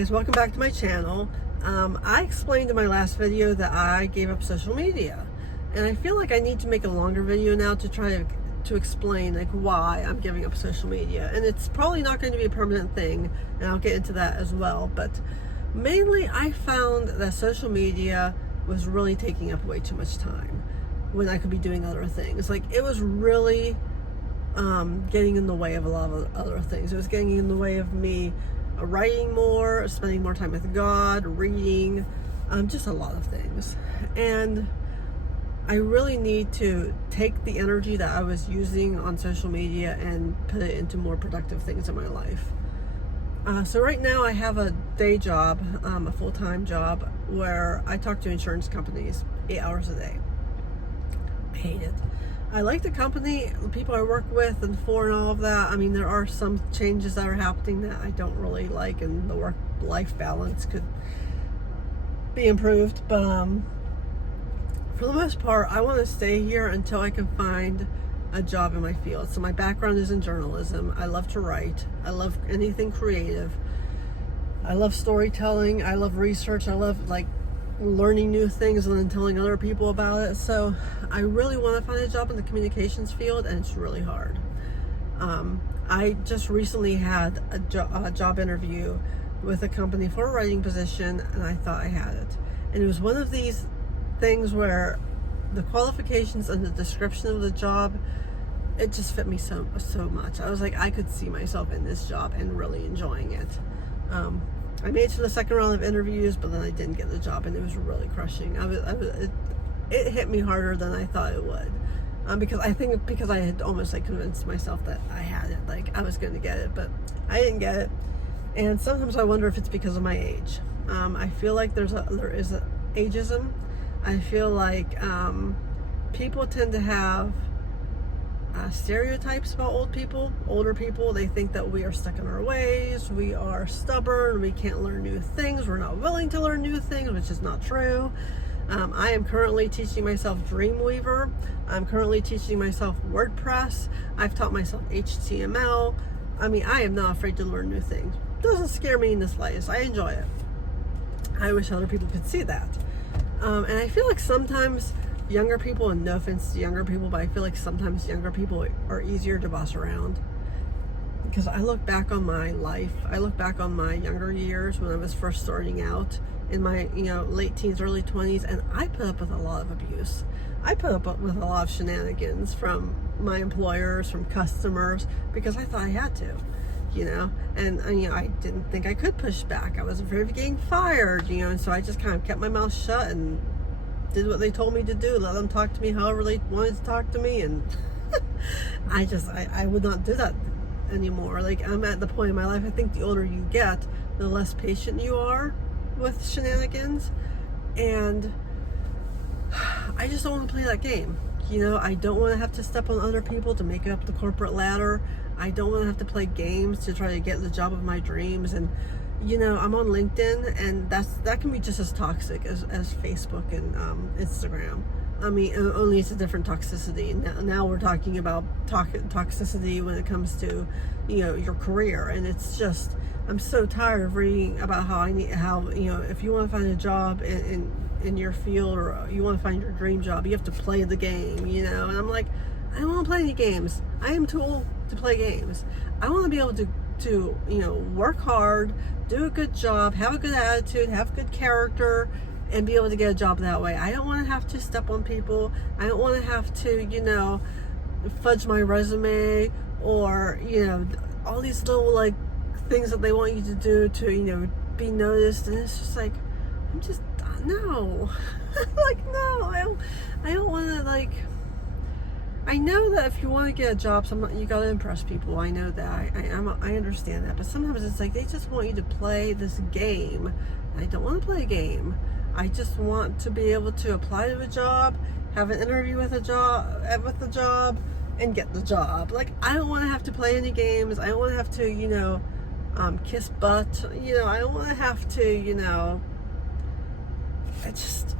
guys, welcome back to my channel. I explained in my last video that I gave up social media, and I feel like I need to make a longer video now to try to explain like why I'm giving up social media. And it's probably not going to be a permanent thing, and I'll get into that as well. But mainly I found that social media was really taking up way too much time when I could be doing other things. Like, it was really getting in the way of a lot of other things. It was getting in the way of me writing more, spending more time with God, reading, just a lot of things. And I really need to take the energy that I was using on social media and put it into more productive things in my life. So right now I have a day job, a full-time job, where I talk to insurance companies 8 hours a day. I hate it. I like the company, the people I work with and for and all of that. I mean, there are some changes that are happening that I don't really like, and the work-life balance could be improved. But for the most part, I want to stay here until I can find a job in my field. So my background is in journalism. I love to write. I love anything creative. I love storytelling. I love research. I love learning new things and then telling other people about it. So I really want to find a job in the communications field, and it's really hard. I just recently had a job interview with a company for a writing position, and I thought I had it. And it was one of these things where the qualifications and the description of the job, it just fit me so much. I was like, I could see myself in this job and really enjoying it. I made it to the second round of interviews, but then I didn't get the job, and it was really crushing. It hit me harder than I thought it would, because I had almost convinced myself that I had it, I was going to get it, but I didn't get it. And sometimes I wonder if it's because of my age. I feel like there is ageism. I feel like people tend to have stereotypes about older people. They think that we are stuck in our ways, we are stubborn, we can't learn new things, we're not willing to learn new things, which is not true. I am currently teaching myself Dreamweaver. I'm currently teaching myself WordPress. I've taught myself HTML. I mean, I am not afraid to learn new things. It doesn't scare me in the slightest. I enjoy it. I wish other people could see that. And I feel like sometimes younger people, and no offense to younger people, but I feel like sometimes younger people are easier to boss around. Because I look back on my life, I look back on my younger years when I was first starting out in my late teens, early 20s, and I put up with a lot of abuse. I put up with a lot of shenanigans from my employers, from customers, because I thought I had to, and I didn't think I could push back. I was afraid of getting fired, and so I just kind of kept my mouth shut and did what they told me to do, let them talk to me however they wanted to talk to me, and I would not do that anymore. I'm at the point in my life, I think the older you get, the less patient you are with shenanigans, and I just don't want to play that game. I don't want to have to step on other people to make it up the corporate ladder. I don't want to have to play games to try to get the job of my dreams. And I'm on LinkedIn, and that can be just as toxic as Facebook and Instagram. I mean, only it's a different toxicity. Now we're talking about toxicity when it comes to, your career. And it's just, I'm so tired of reading about how if you want to find a job in your field, or you want to find your dream job, you have to play the game, and I'm like, I don't want to play any games. I am too old to play games. I want to be able to work hard, do a good job, have a good attitude, have good character, and be able to get a job that way. I don't want to have to step on people. I don't want to have to, fudge my resume, or, all these little, things that they want you to do to, be noticed. And it's just no. No, I don't want to, I know that if you want to get a job, you got to impress people. I know that. I understand that. But sometimes it's they just want you to play this game. I don't want to play a game. I just want to be able to apply to a job, have an interview with the job, and get the job. I don't want to have to play any games. I don't want to have to, kiss butt. I don't want to have to, it's just,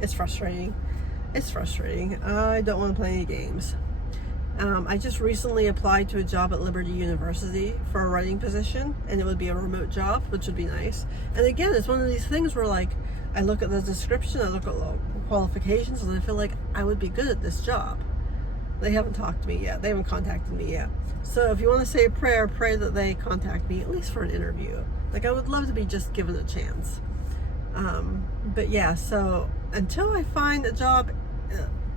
it's frustrating. It's frustrating. I don't want to play any games. I just recently applied to a job at Liberty University for a writing position, and it would be a remote job, which would be nice. And again, it's one of these things where like I look at the description, I look at the qualifications, and I feel like I would be good at this job. They haven't talked to me yet. They haven't contacted me yet. So if you want to say a prayer, pray that they contact me at least for an interview. Like I would love to be just given a chance. But yeah, so until I find a job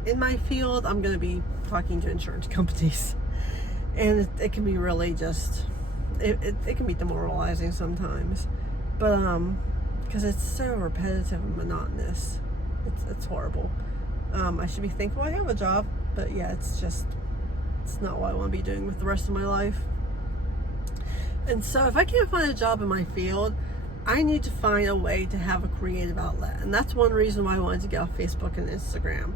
in my field, I'm going to be talking to insurance companies, and it can be really just it can be demoralizing sometimes, but because it's so repetitive and monotonous. It's horrible. I should be thankful I have a job, but yeah, it's not what I want to be doing with the rest of my life. And so if I can't find a job in my field, I need to find a way to have a creative outlet, and that's one reason why I wanted to get off Facebook and Instagram.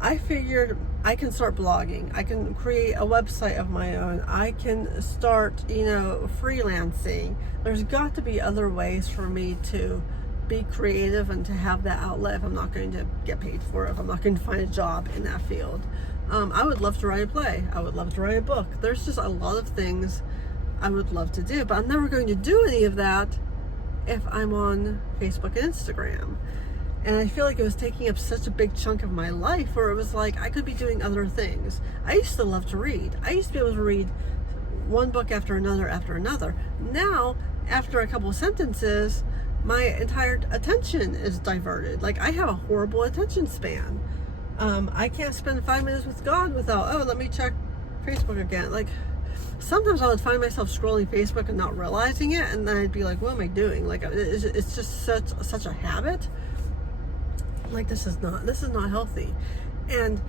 I figured I can start blogging. I can create a website of my own. I can start, freelancing. There's got to be other ways for me to be creative and to have that outlet if I'm not going to get paid for it, if I'm not going to find a job in that field. I would love to write a play. I would love to write a book. There's just a lot of things I would love to do, but I'm never going to do any of that if I'm on Facebook and Instagram. And I feel like it was taking up such a big chunk of my life where it was like I could be doing other things. I used to love to read. I used to be able to read one book after another. Now, after a couple of sentences, my entire attention is diverted. Like I have a horrible attention span. I can't spend 5 minutes with God without, let me check Facebook again. Like sometimes I would find myself scrolling Facebook and not realizing it, and then I'd be like, what am I doing? Like it's just such a habit. Like this is not healthy. And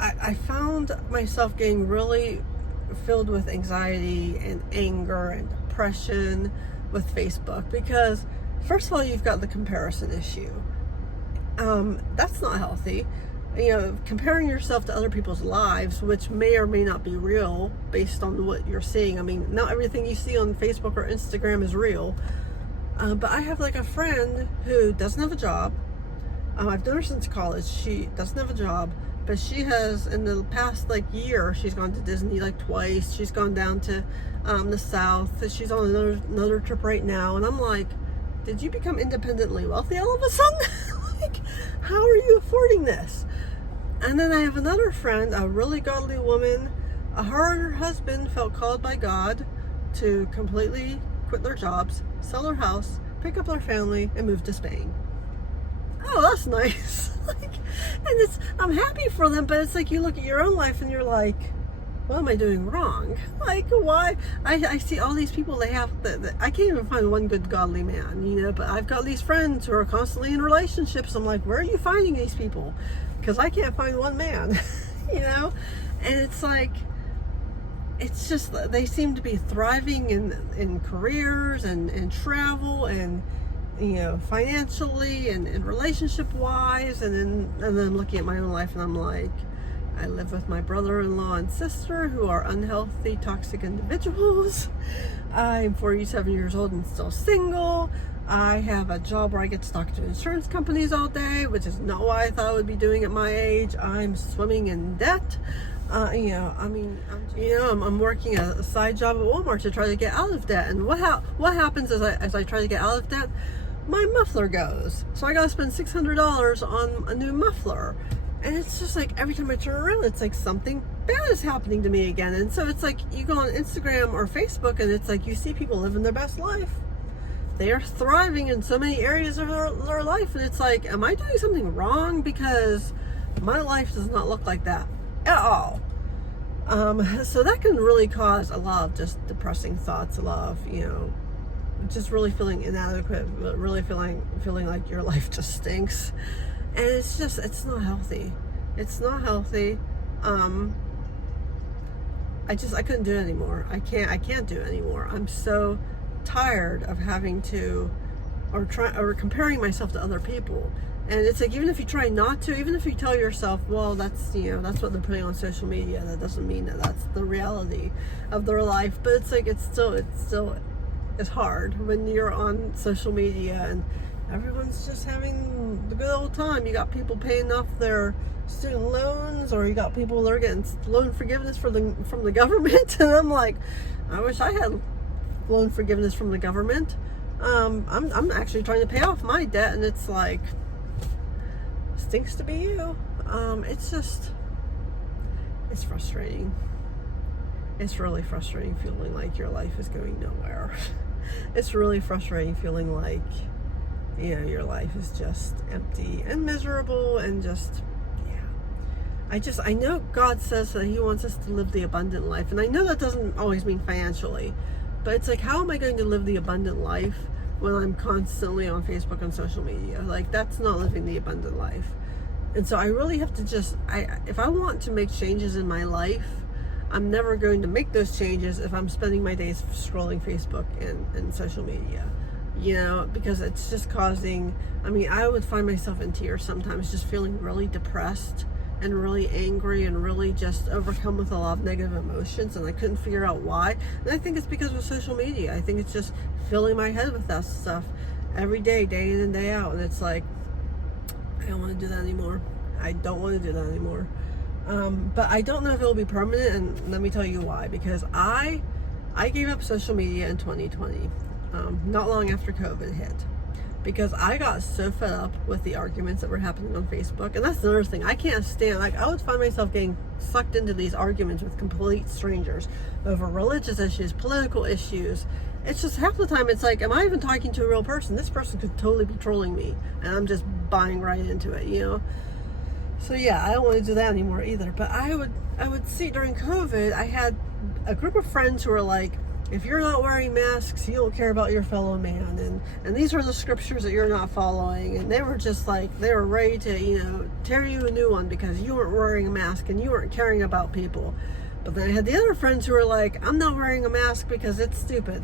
I found myself getting really filled with anxiety and anger and depression with Facebook because first of all, you've got the comparison issue. That's not healthy. Comparing yourself to other people's lives, which may or may not be real based on what you're seeing. I mean, not everything you see on Facebook or Instagram is real. But I have like a friend who doesn't have a job. I've known her since college. She doesn't have a job, but she has, in the past year, she's gone to Disney twice. She's gone down to the South. She's on another trip right now. And I'm like, did you become independently wealthy all of a sudden? Like, how are you affording this? And then I have another friend, a really godly woman. Her and her husband felt called by God to completely quit their jobs, sell their house, pick up their family, and move to Spain. Oh, that's nice. I'm happy for them, but it's like you look at your own life and you're like, what am I doing wrong? Like, why? I see all these people, they have, I can't even find one good godly man, but I've got these friends who are constantly in relationships. I'm like, where are you finding these people? Because I can't find one man, and it's like, it's just, they seem to be thriving in careers and travel and, financially and relationship wise, and then looking at my own life and I'm like, I live with my brother-in-law and sister who are unhealthy, toxic individuals. I'm 47 years old and still single. I have a job where I get to talk to insurance companies all day, which is not what I thought I would be doing at my age. I'm swimming in debt. I'm working a side job at Walmart to try to get out of debt. And what happens as I try to get out of debt? My muffler goes. So I got to spend $600 on a new muffler. And it's just like every time I turn around, it's like something bad is happening to me again. And so it's like you go on Instagram or Facebook and it's like you see people living their best life. They are thriving in so many areas of their life. And it's like, am I doing something wrong? Because my life does not look like that at all. So that can really cause a lot of just depressing thoughts, a lot of, just really feeling inadequate, really feeling like your life just stinks. And it's not healthy. It's not healthy. I couldn't do it anymore. I can't do it anymore. I'm so tired of having to, or comparing myself to other people. And it's like, even if you try not to, even if you tell yourself, well, that's what they're putting on social media, that doesn't mean that that's the reality of their life. But it's like, it's hard when you're on social media and everyone's just having the good old time. You got people paying off their student loans, or you got people that are getting loan forgiveness from the government. And I'm like, I wish I had loan forgiveness from the government. I'm actually trying to pay off my debt, and it's like, stinks to be you. It's frustrating. It's really frustrating feeling like your life is going nowhere. It's really frustrating feeling like, your life is just empty and miserable and just, I know God says that He wants us to live the abundant life. And I know that doesn't always mean financially, but it's like, how am I going to live the abundant life when I'm constantly on Facebook and social media? Like, that's not living the abundant life. And so I really have to if I want to make changes in my life, I'm never going to make those changes if I'm spending my days scrolling Facebook and social media, because it's just causing, I would find myself in tears sometimes, just feeling really depressed and really angry and really just overcome with a lot of negative emotions, and I couldn't figure out why. And I think it's because of social media. I think it's just filling my head with that stuff every day, day in and day out, and it's like, I don't want to do that anymore. I don't want to do that anymore. But I don't know if it'll be permanent, and let me tell you why. Because I gave up social media in 2020, not long after COVID hit, because I got so fed up with the arguments that were happening on Facebook. And that's another thing. I can't stand, I would find myself getting sucked into these arguments with complete strangers over religious issues, political issues. It's just half the time it's like, am I even talking to a real person? This person could totally be trolling me, and I'm just buying right into it, So yeah, I don't want to do that anymore either. But I would see during COVID, I had a group of friends who were like, if you're not wearing masks, you don't care about your fellow man, and these are the scriptures that you're not following. And they were just like, they were ready to, tear you a new one because you weren't wearing a mask and you weren't caring about people. But then I had the other friends who were like, I'm not wearing a mask because it's stupid.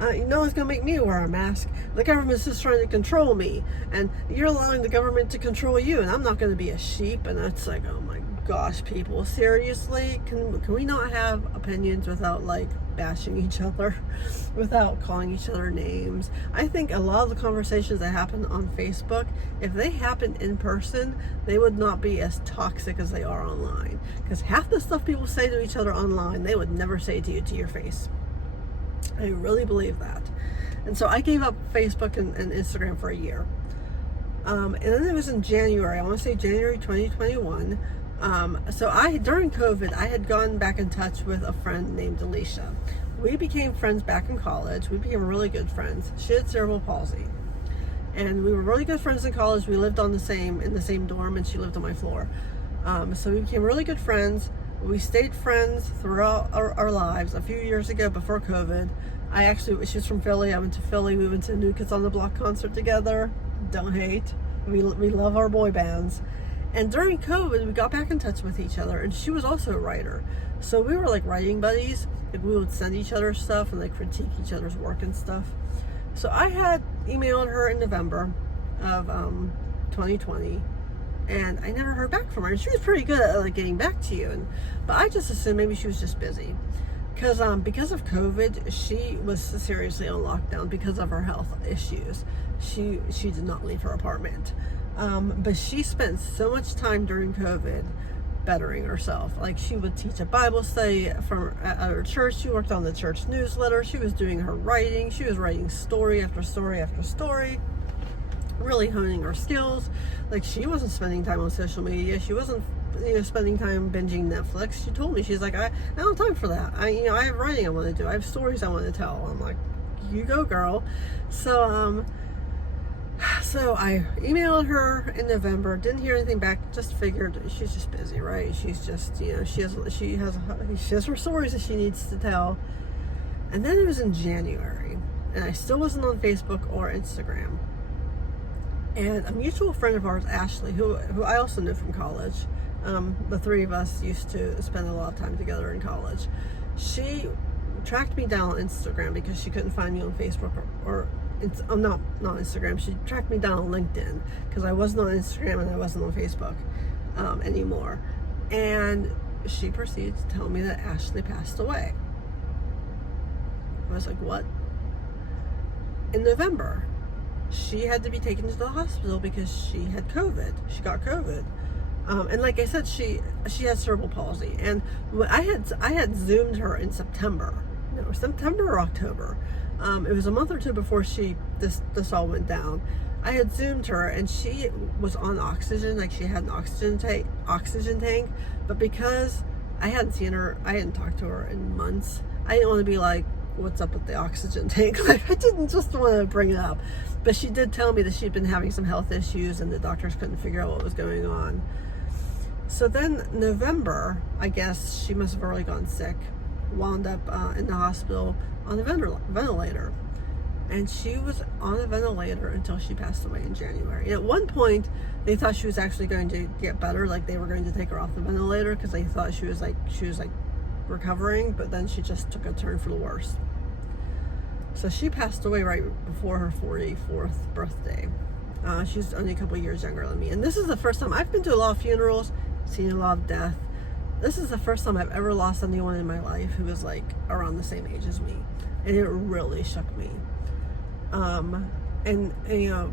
No one's going to make me wear a mask. The government's just trying to control me. And you're allowing the government to control you. And I'm not going to be a sheep. And it's like, oh my gosh, people, seriously? Can we not have opinions without bashing each other, without calling each other names? I think a lot of the conversations that happen on Facebook, if they happened in person, they would not be as toxic as they are online. Because half the stuff people say to each other online, they would never say to you to your face. I really believe that. And so I gave up Facebook and Instagram for a year. And then it was in January, I want to say January 2021. So during COVID, I had gone back in touch with a friend named Alicia. We became friends back in college. We became really good friends. She had cerebral palsy. And we were really good friends in college. We lived in the same dorm, and she lived on my floor. So we became really good friends. We stayed friends throughout our lives. A few years ago, before COVID, she's from Philly. I went to Philly. We went to a New Kids on the Block concert together. Don't hate. We love our boy bands. And during COVID, we got back in touch with each other, and she was also a writer. So we were like writing buddies. We would send each other stuff and critique each other's work and stuff. So I had emailed her in November of 2020, and I never heard back from her. And she was pretty good at getting back to you. But I just assumed maybe she was just busy. Because of COVID, she was seriously on lockdown because of her health issues. She did not leave her apartment. But she spent so much time during COVID bettering herself. She would teach a Bible study at her church. She worked on the church newsletter. She was doing her writing. She was writing story after story after story, really honing her skills. She wasn't spending time on social media. She wasn't spending time binging Netflix. She told me, she's like, I don't have time for that. I have writing I want to do. I have stories I want to tell. I'm like, you go, girl. So I emailed her in November, didn't hear anything back, just figured she's just busy, right? She's just, she has her stories that she needs to tell. And then it was in January, and I still wasn't on Facebook or Instagram. And a mutual friend of ours, Ashley, who I also knew from college, the three of us used to spend a lot of time together in college. She tracked me down on Instagram because she couldn't find me on Facebook or not Instagram. She tracked me down on LinkedIn because I wasn't on Instagram and I wasn't on Facebook anymore. And she proceeded to tell me that Ashley passed away. I was like, what? In November. she had to be taken to the hospital because she had COVID. She got COVID. And like I said, she has cerebral palsy. And I had Zoomed her in September or October. It was a month or two before this all went down. I had Zoomed her, and she was on oxygen, like she had an oxygen tank. But because I hadn't seen her, I hadn't talked to her in months, I didn't want to be like, what's up with the oxygen tank? Like, I didn't just want to bring it up. But she did tell me that she'd been having some health issues and the doctors couldn't figure out what was going on. So then November, I guess she must have already gotten sick, wound up in the hospital on a ventilator. And she was on a ventilator until she passed away in January. And at one point, they thought she was actually going to get better, like they were going to take her off the ventilator because they thought she was like recovering, but then she just took a turn for the worse. So she passed away right before her 44th birthday. She's only a couple years younger than me. And this is the first time I've been to a lot of funerals, seen a lot of death. This is the first time I've ever lost anyone in my life who was like around the same age as me. And it really shook me. And you know,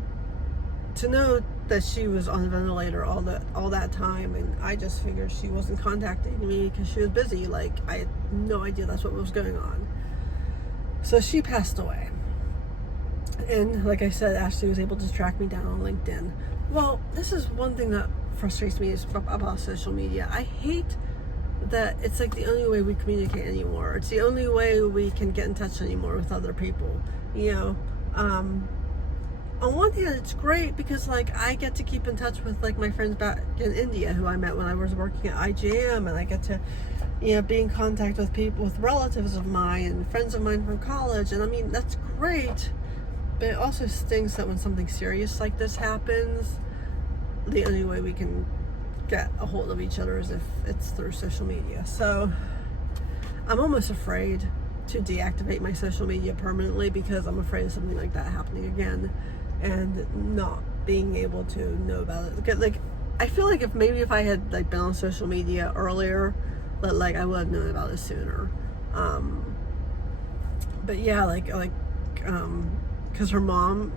to know that she was on a ventilator all that time, and I just figured she wasn't contacting me because she was busy. Like, I had no idea that's what was going on. So she passed away. And like I said, Ashley was able to track me down on LinkedIn. Well, this is one thing that frustrates me is about social media. I hate that it's like the only way we communicate anymore. It's the only way we can get in touch anymore with other people. You know, on one hand, it's great because like I get to keep in touch with like my friends back in India who I met when I was working at IGM, and I get to, you know, be in contact with people, with relatives of mine and friends of mine from college. And I mean, that's great, but it also stings that when something serious like this happens, the only way we can get a hold of each other is if it's through social media. So I'm almost afraid to deactivate my social media permanently because I'm afraid of something like that happening again and not being able to know about it. Like, I feel like if I had like been on social media earlier, but like I would have known about it sooner. But yeah, because her mom,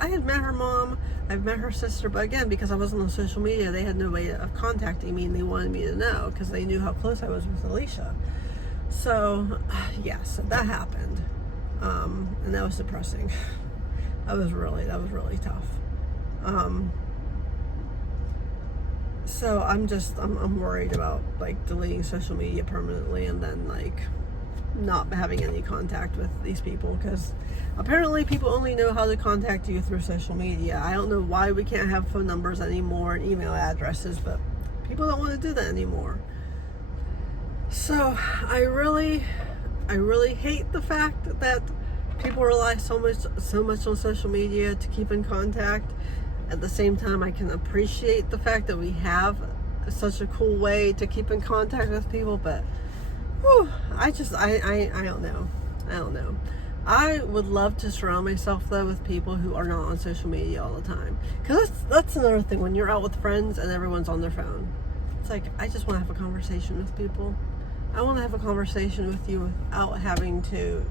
I had met her mom, I've met her sister, but again, because I wasn't on social media, they had no way of contacting me, and they wanted me to know because they knew how close I was with Alicia. So yes, that happened, and that was depressing. That was really tough. So I'm worried about like deleting social media permanently and then like not having any contact with these people, because apparently people only know how to contact you through social media. I don't know why we can't have phone numbers anymore and email addresses, but people don't want to do that anymore. So I really hate the fact that people rely so much on social media to keep in contact. At the same time, I can appreciate the fact that we have such a cool way to keep in contact with people, but whew, I don't know. I would love to surround myself though with people who are not on social media all the time, because that's another thing. When you're out with friends and everyone's on their phone, it's like I just want to have a conversation with people. I want to have a conversation with you without having to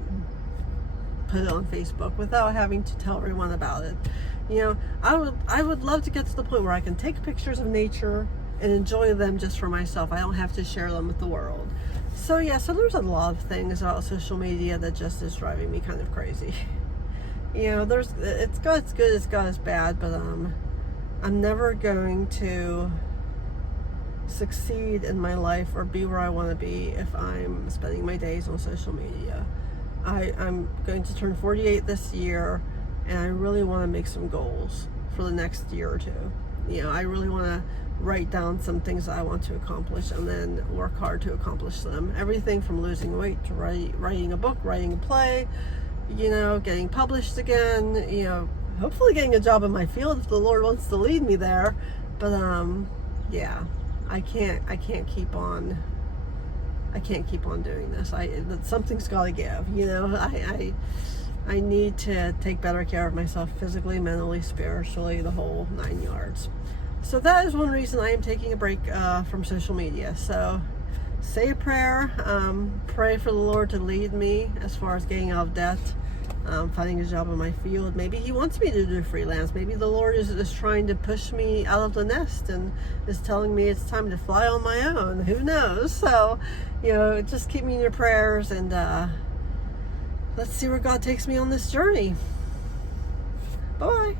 put it on Facebook, without having to tell everyone about it. You know, I would love to get to the point where I can take pictures of nature and enjoy them just for myself. I don't have to share them with the world. So yeah, so there's a lot of things about social media that just is driving me kind of crazy. You know, it's got its good, it's got its bad, but I'm never going to succeed in my life or be where I want to be if I'm spending my days on social media. I'm going to turn 48 this year, and I really want to make some goals for the next year or two. You know, I really want to write down some things that I want to accomplish and then work hard to accomplish them. Everything from losing weight to writing a book, writing a play, you know, getting published again, you know, hopefully getting a job in my field if the Lord wants to lead me there. But yeah, I can't keep on doing this. Something's got to give, you know. I need to take better care of myself physically, mentally, spiritually, the whole 9 yards. So that is one reason I am taking a break from social media. So say a prayer, pray for the Lord to lead me as far as getting out of debt finding a job in my field. Maybe he wants me to do freelance. Maybe the Lord is trying to push me out of the nest and is telling me it's time to fly on my own. Who knows? So, just keep me in your prayers, and let's see where God takes me on this journey. Bye.